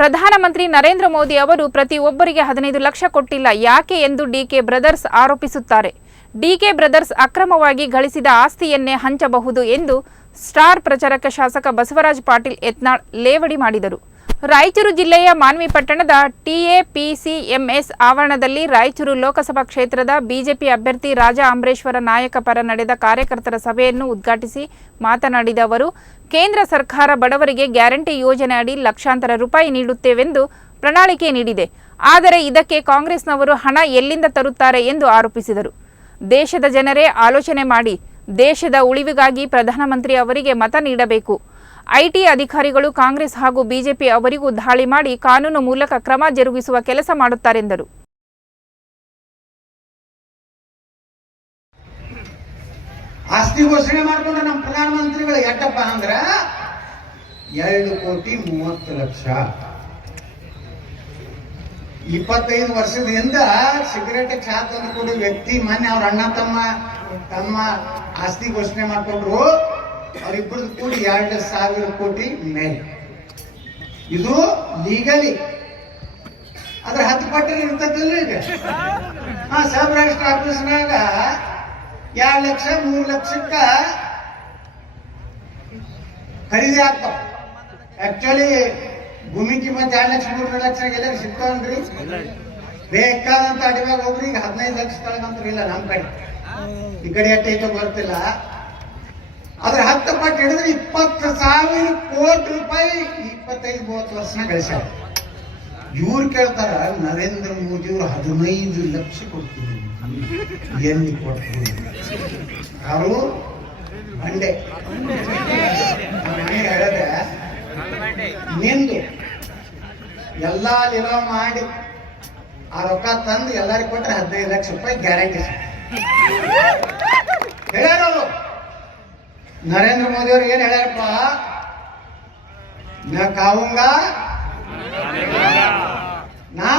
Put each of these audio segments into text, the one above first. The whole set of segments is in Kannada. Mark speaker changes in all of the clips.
Speaker 1: ಪ್ರಧಾನಮಂತ್ರಿ ನರೇಂದ್ರ ಮೋದಿ ಅವರು ಪ್ರತಿಯೊಬ್ಬರಿಗೆ ಹದಿನೈದು ಲಕ್ಷ ಕೊಟ್ಟಿಲ್ಲ. ಯಾಕೆ ಎಂದು ಡಿಕೆ ಬ್ರದರ್ಸ್ ಆರೋಪಿಸುತ್ತಾರೆ. ಡಿಕೆ ಬ್ರದರ್ಸ್ ಅಕ್ರಮವಾಗಿ ಗಳಿಸಿದ ಆಸ್ತಿಯನ್ನೇ ಹಂಚಬಹುದು ಎಂದು ಸ್ಟಾರ್ ಪ್ರಚಾರಕ ಶಾಸಕ ಬಸವರಾಜ ಪಾಟೀಲ್ ಯತ್ನಾಳ್ ಲೇವಡಿ ಮಾಡಿದರು. ರಾಯಚೂರು ಜಿಲ್ಲೆಯ ಮಾನ್ವಿ ಪಟ್ಟಣದ ಟಿಎಪಿಸಿಎಂಎಸ್ ಆವರಣದಲ್ಲಿ ರಾಯಚೂರು ಲೋಕಸಭಾ ಕ್ಷೇತ್ರದ ಬಿಜೆಪಿ ಅಭ್ಯರ್ಥಿ ರಾಜಾ ಅಂಬರೇಶ್ವರ ನಾಯಕ ಪರ ನಡೆದ ಕಾರ್ಯಕರ್ತರ ಸಭೆಯನ್ನು ಉದ್ಘಾಟಿಸಿ ಮಾತನಾಡಿದ ಅವರು, ಕೇಂದ್ರ ಸರ್ಕಾರ ಬಡವರಿಗೆ ಗ್ಯಾರಂಟಿ ಯೋಜನೆ ಅಡಿ ಲಕ್ಷಾಂತರ ರೂಪಾಯಿ ನೀಡುತ್ತೇವೆಂದು ಪ್ರಣಾಳಿಕೆ ನೀಡಿದೆ. ಆದರೆ ಇದಕ್ಕೆ ಕಾಂಗ್ರೆಸ್ನವರು ಹಣ ಎಲ್ಲಿಂದ ತರುತ್ತಾರೆ ಎಂದು ಆರೋಪಿಸಿದರು. ದೇಶದ ಜನರೇ ಆಲೋಚನೆ ಮಾಡಿ, ದೇಶದ ಉಳಿವಿಗಾಗಿ ಪ್ರಧಾನಮಂತ್ರಿ ಅವರಿಗೆ ಮತ ನೀಡಬೇಕು. ಐಟಿ ಅಧಿಕಾರಿಗಳು ಕಾಂಗ್ರೆಸ್ ಹಾಗೂ ಬಿಜೆಪಿ ಅವರಿಗೂ ದಾಳಿ ಮಾಡಿ ಕಾನೂನು ಮೂಲಕ ಕ್ರಮ ಜರುಗಿಸುವ ಕೆಲಸ ಮಾಡುತ್ತಾರೆಂದರು.
Speaker 2: ಆಸ್ತಿ ಘೋಷಣೆ ಮಾಡಿಕೊಂಡ್ರೆ ನಮ್ಮ ಪ್ರಧಾನಮಂತ್ರಿಗಳು ಎಟ್ಟಪ್ಪ ಅಂದ್ರೆ ಎರಡು ಕೋಟಿ ಮೂವತ್ತು ಲಕ್ಷ. ಇಪ್ಪತ್ತೈದು ವರ್ಷದಿಂದ ಸಿಗರೇಟ್ ಚಾ ತಂದು ವ್ಯಕ್ತಿ, ಮೊನ್ನೆ ಅವ್ರ ಅಣ್ಣ ತಮ್ಮ ತಮ್ಮ ಆಸ್ತಿ ಘೋಷಣೆ ಮಾಡ್ಕೊಂಡ್ರು. ಅವರಿಬ್ಬರದ್ದು ಕೂಡಿ ಎರಡು ಸಾವಿರ ಕೋಟಿ ಮೇಲೆ. ಇದು ಲೀಗಲಿ ಅದ್ರ ಹತ್ತು ಪಟ್ಟು ಇರ್ತದಲ್ಲ ಈಗ. ಹಾ, ಸಬ್ ಆಫೀಸ್ನಾಗ ಎರಡು ಲಕ್ಷ, ಮೂರು ಲಕ್ಷಕ್ಕ ಖರೀದಿ ಆಗ್ತಾವ. ಆಕ್ಚುಲಿ ಭೂಮಿ ಕಿಮ್ಮತ್ ಎರಡು ಲಕ್ಷ, ಮೂರು ಲಕ್ಷ ಎಲ್ಲ ಸಿಗ್ತಾವನ್ರಿ ಬೇಕಾದಂತ ಅಡಿವಾಗ ಹೋಗ್ರಿ, ಈಗ ಹದಿನೈದು ಲಕ್ಷ ತಳಗಂತ ಇಲ್ಲ ನಮ್ಮ ಕಡೆ. ಈ ಕಡೆ ಎಟ್ಟೈತೋ ಗೊತ್ತಿಲ್ಲ. ಅದ್ರ ಹತ್ತು ಪಟ್ಟು ಹಿಡಿದ್ರೆ ಇಪ್ಪತ್ತು ಸಾವಿರ ಕೋಟಿ ರೂಪಾಯಿ ಇಪ್ಪತ್ತೈದು, ಮೂವತ್ತು ವರ್ಷನ ಗಳಿಸ್ಯಾರ ಇವ್ರು ಕೇಳ್ತಾರ, ನರೇಂದ್ರ ಮೋದಿ ಅವರು ಹದಿನೈದು ಲಕ್ಷ ಕೊಡ್ತೀನಿ. ಎಲ್ಲಿ ಕೊಟ್ಟರು ಯಾರು? ಮಂಡೆ ಹೇಳದೆ, ನಿಂದು ಎಲ್ಲ ಲಿಲೋ ಮಾಡಿ ಆ ರೊಕ್ಕ ತಂದು ಎಲ್ಲರಿಗೂ ಕೊಟ್ಟರೆ ಹದಿನೈದು ಲಕ್ಷ ರೂಪಾಯಿ ಗ್ಯಾರಂಟಿ ಅವರು. ನರೇಂದ್ರ ಮೋದಿ ಅವ್ರು ಏನ್ ಹೇಳ್ಯಾರಪ್ಪ ನಾ ಕಾವುಂಗ ನಾ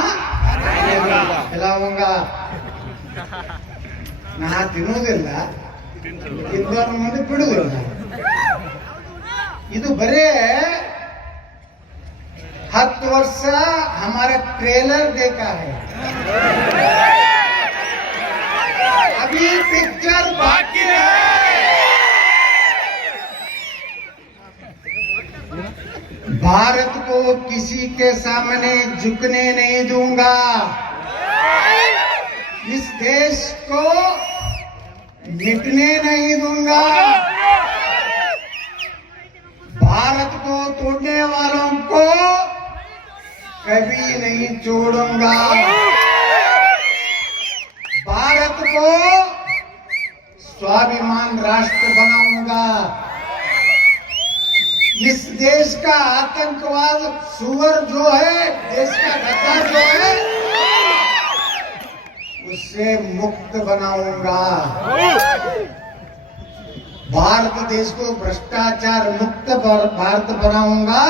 Speaker 2: ಎಲ್ಲವಂಗ ನಾ ತಿನ್ನುವುದಿಲ್ಲ ತಿಂದವ್ರ ಮುಂದೆ ಬಿಡುವುದಿಲ್ಲ ಇದು ಬರೇ ಹತ್ತು ವರ್ಷ ಹಮಾರ ಟ್ರೇಲರ್ देखा है अभी पिक्चर बाकी है भारत को किसी के सामने झुकने नहीं दूँगा। इस देश को मिटने नहीं दूँगा। भारत को तोड़ने वालों को कभी नहीं छोड़ूँगा। भारत को स्वाभिमान राष्ट्र बनाऊँगा। देश का आतंकवाद सुअर जो है देश का गद्दा जो है उससे मुक्त बनाऊंगा भारत देश को भ्रष्टाचार मुक्त भा- भारत बनाऊंगा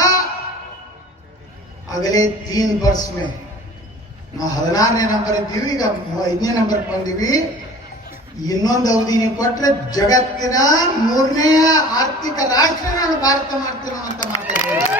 Speaker 2: अगले तीन वर्ष में ನಾವು ಹದಿನಾರನೇ ನಂಬರ್ ಇದ್ದೀವಿ ಈಗ ಐದನೇ ನಂಬರ್ ಬಂದಿವಿ ಇನ್ನೊಂದು ಅವಧಿ ನೀವು ಕೊಟ್ಟರೆ ಜಗತ್ತಿನ ಮೂರನೆಯ ಆರ್ಥಿಕ ರಾಷ್ಟ್ರ ನಾನು ಭಾರತ ಮಾಡ್ತಿರೋ ಅಂತ ಮಾತಾಡ್ತೀನಿ